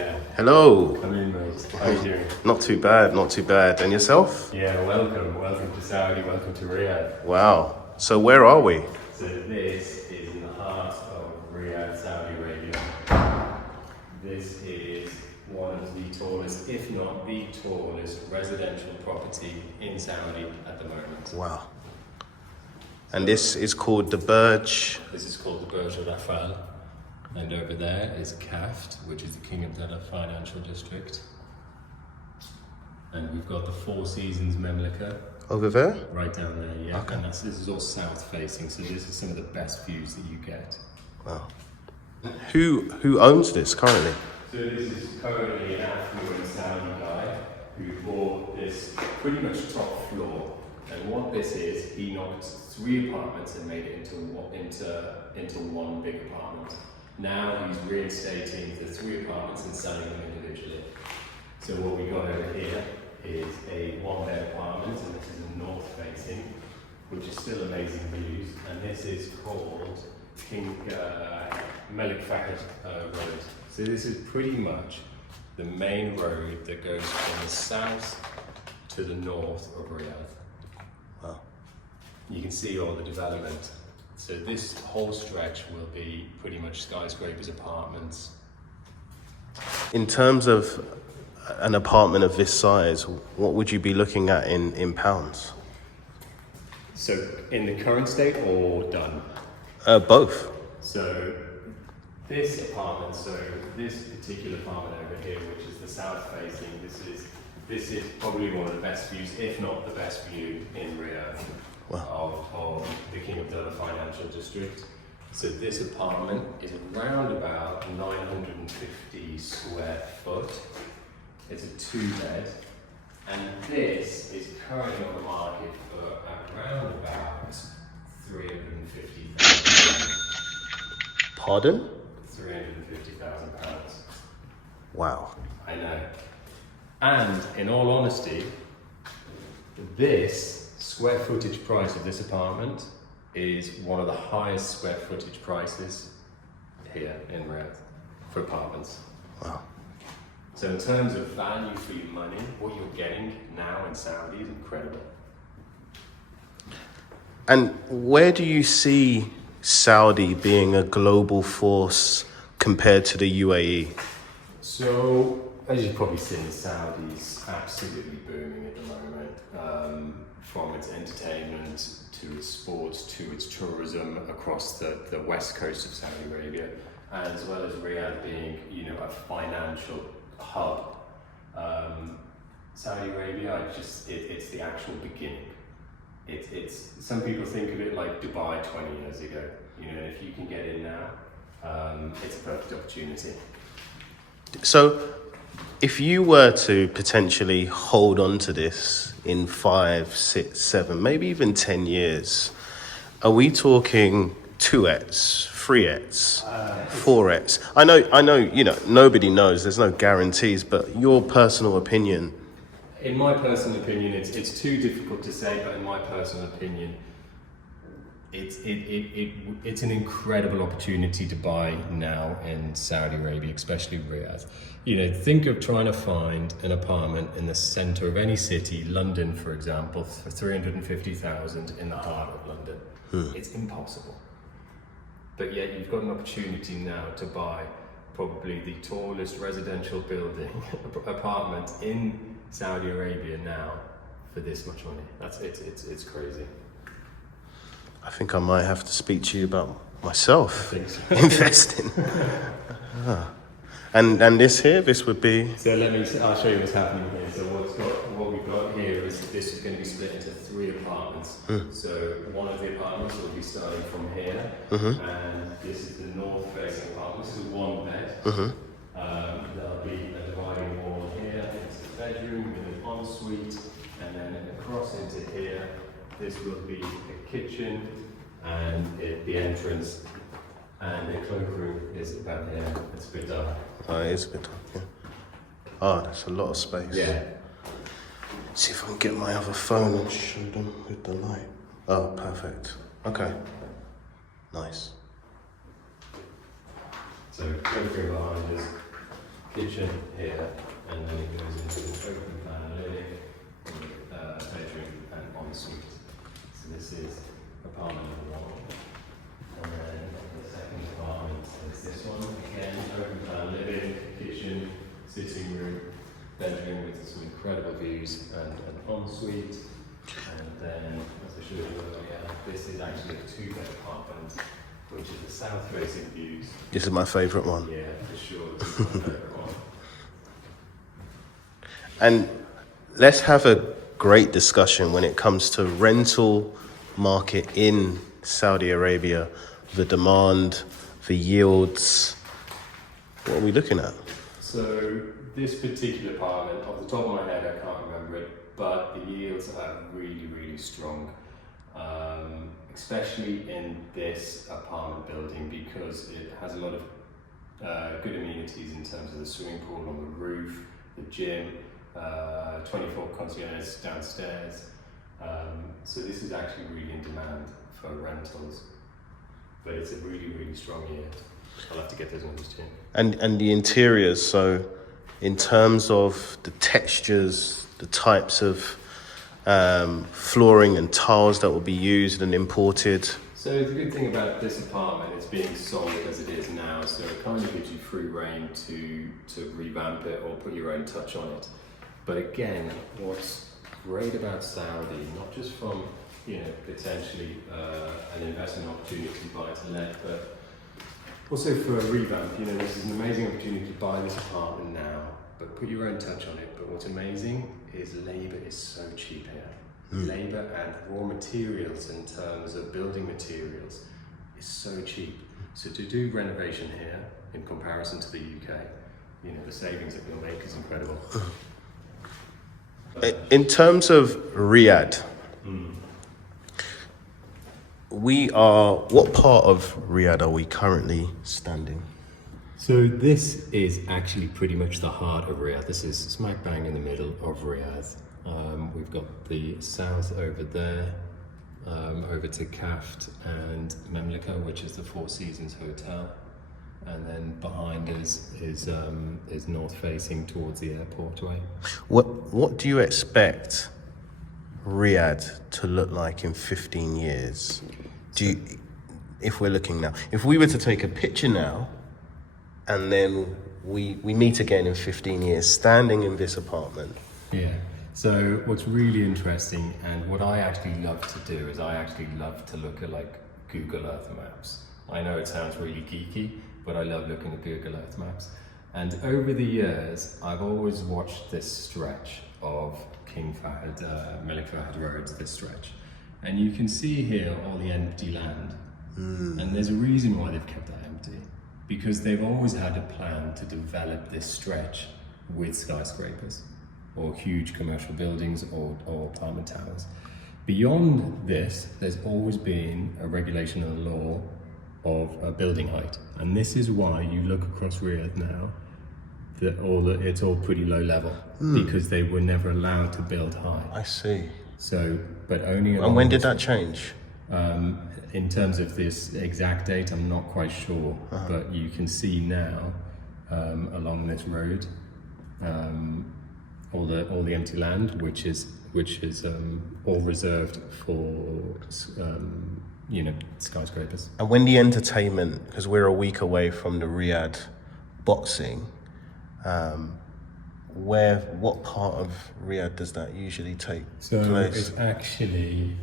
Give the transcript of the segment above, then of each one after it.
Yeah. Hello. Come in, mate. How are you doing? Not too bad, not too bad. And yourself? Yeah, welcome. Welcome to Saudi. Welcome to Riyadh. Wow. So where are we? So this is in the heart of Riyadh, Saudi Arabia. This is one of the tallest, if not the tallest, residential property in Saudi at the moment. Wow. And this is called the Burj. This is called the Burj Rafal. And over there is Fahd, which is the King Fahd financial district. And we've got the Four Seasons Memlaka. Over there? Right down there, yeah. Okay. And this is all south facing, so this is some of the best views that you get. Wow. Who owns this currently? So this is currently an affluent Saudi guy who bought this pretty much top floor. And what this is, he knocked 3 apartments and made it into one big apartment. Now he's reinstating the 3 apartments and selling them individually. So what we got over here is a 1-bed apartment, and this is a north facing, which is still amazing views. And this is called King Fahd Road. So this is pretty much the main road that goes from the south to the north of Riyadh. Wow. You can see all the development. So this whole stretch will be pretty much skyscrapers, apartments. In terms of an apartment of this size, what would you be looking at in pounds? So in the current state or done? Both. So this apartment, so this particular apartment over here, which is the south facing, this is probably one of the best views, if not the best view in Riyadh. Wow. Of the King Fahd financial district. So this apartment is around about 950 square foot. It's a 2-bed, and this is currently on the market for around about 350,000. Pardon? 350,000 pounds. Wow. I know. And in all honesty, this square footage price of this apartment is one of the highest square footage prices here in Riyadh for apartments. Wow. So in terms of value for your money, what you're getting now in Saudi is incredible. And where do you see Saudi being a global force compared to the UAE? So, as you've probably seen, Saudi's absolutely booming at the moment. From its entertainment to its sports to its tourism across the west coast of Saudi Arabia, as well as Riyadh being, a financial hub. Saudi Arabia, it's the actual beginning. It's some people think of it like Dubai 20 years ago. And if you can get in now, it's a perfect opportunity. So, if you were to potentially hold on to this in 5, 6, 7, maybe even 10 years, are we talking 2x, 3x, 4x? I know, nobody knows, there's no guarantees, but your personal opinion. In my personal opinion, it's too difficult to say, but in my personal opinion, it's an incredible opportunity to buy now in Saudi Arabia, especially Riyadh. Think of trying to find an apartment in the center of any city, London, for example, for 350,000 in the heart of London. It's impossible. But yet you've got an opportunity now to buy probably the tallest residential building, apartment in Saudi Arabia now for this much money. It's crazy. I think I might have to speak to you about myself I think so. investing. And this would be. So I'll show you what's happening here. So what we've got here is this is going to be split into 3 apartments. So one of the apartments will be starting from here, and this is the north facing apartment. This is a 1-bed. There'll be a dividing wall here. It's a bedroom with an ensuite, and then across into here, this will be a kitchen and the entrance, and the cloakroom is about here. It's a bit dark. Oh, it is a bit dark, yeah. Oh, that's a lot of space. Yeah. See if I can get my other phone and show them with the light. Oh, perfect. Okay. Nice. So cloakroom behind us. kitchen here, and then it goes into an open plan living, bedroom and ensuite. So this is apartment number 1. And then the second apartment is this one, again, open plan living, kitchen, sitting room, bedroom with some incredible views and an ensuite. And then, as I showed you earlier, this is actually a 2-bed apartment, which is the south-facing views. This is my favourite one. Yeah, for sure, this is my favourite one. And let's have a great discussion when it comes to rental market in Saudi Arabia, the demand, the yields. What are we looking at? So this particular apartment, off the top of my head, I can't remember it, but the yields are really, really strong. Especially in this apartment building, because it has a lot of good amenities in terms of the swimming pool on the roof, the gym, 24 concierge downstairs. So this is actually really in demand for rentals, but it's a really, really strong yield. I'll have to get those numbers to you. And the interiors, so in terms of the textures, the types of flooring and tiles that will be used and imported. So the good thing about this apartment is being sold as it is now, so it kind of gives you free rein to revamp it or put your own touch on it. But again, what's great about Saudi, not just from potentially an investment opportunity to buy to let, but also for a revamp. This is an amazing opportunity to buy this apartment now, but put your own touch on it. But what's amazing is labour is so cheap here. Labour and raw materials in terms of building materials is so cheap. So to do renovation here in comparison to the UK, the savings that we'll make is incredible. In terms of Riyadh, what part of Riyadh are we currently standing? So this is actually pretty much the heart of Riyadh. This is smack bang in the middle of Riyadh. We've got the south over there, over to Fahd and Memlaka, which is the Four Seasons Hotel. And then behind us is north facing towards the airport way. What do you expect Riyadh to look like in 15 years? If we're looking now, if we were to take a picture now, and then we meet again in 15 years, standing in this apartment. Yeah. So what's really interesting, and what I actually love to do, is I actually love to look at like Google Earth maps. I know it sounds really geeky, but I love looking at Google Earth maps. And over the years, I've always watched this stretch of King Fahd, Malik Fahd Road, this stretch. And you can see here all the empty land. And there's a reason why they've kept that empty. Because they've always had a plan to develop this stretch with skyscrapers, or huge commercial buildings, or apartment towers. Beyond this, there's always been a regulation and a law of building height. And this is why you look across Riyadh now, it's all pretty low level, because they were never allowed to build high. I see. So, but only... And when did that change? In terms of this exact date, I'm not quite sure, but you can see now along this road all the empty land, which is all reserved for skyscrapers. And when the entertainment, because we're a week away from the Riyadh boxing, what part of Riyadh does that usually take place? It's actually,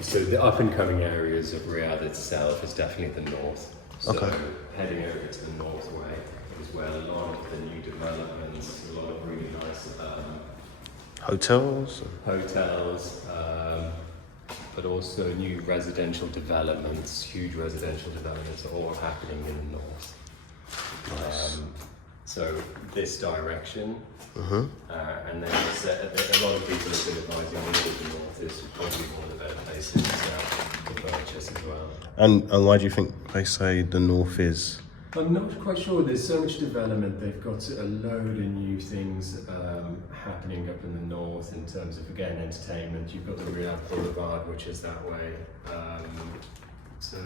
so the up and coming areas of Riyadh itself is definitely the north. So heading over to the north way is where a lot of the new developments, a lot of really nice hotels, but also new residential developments, huge residential developments are all happening in the north. Nice. So this direction, and then a lot of people have been advising me that the north is probably one of the better places to purchase as well. And why do you think they say the north is? I'm not quite sure. There's so much development. They've got a load of new things happening up in the north in terms of, again, entertainment. You've got the Riyadh Boulevard, which is that way. So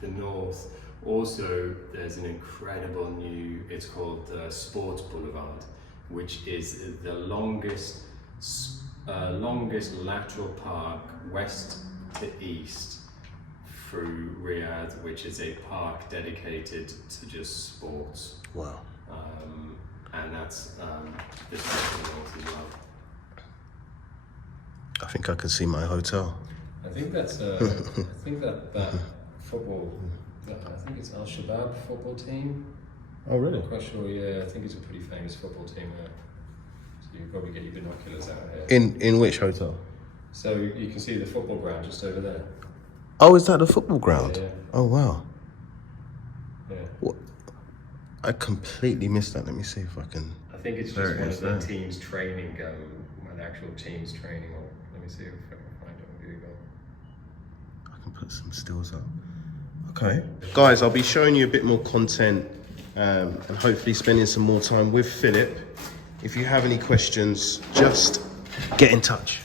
the north, Also, there's an incredible new, it's called Sports Boulevard, which is the longest lateral park west to east through Riyadh, which is a park dedicated to just sports. Wow. And that's this north as well. I think I can see my hotel. I think that's I think that football, I think it's Al Shabab football team. Oh, really? I'm not quite sure. Yeah, I think it's a pretty famous football team there. So you probably get your binoculars out here. In which hotel? So you can see the football ground just over there. Oh, is that the football ground? Yeah. Oh, wow. Yeah. What? I completely missed that. Let me see if I can. I think it's There just it one is of the there. teams training, an actual team's training. Or let me see if I can find it on Google. I can put some stills up. Okay. Guys, I'll be showing you a bit more content and hopefully spending some more time with Philip. If you have any questions, just get in touch.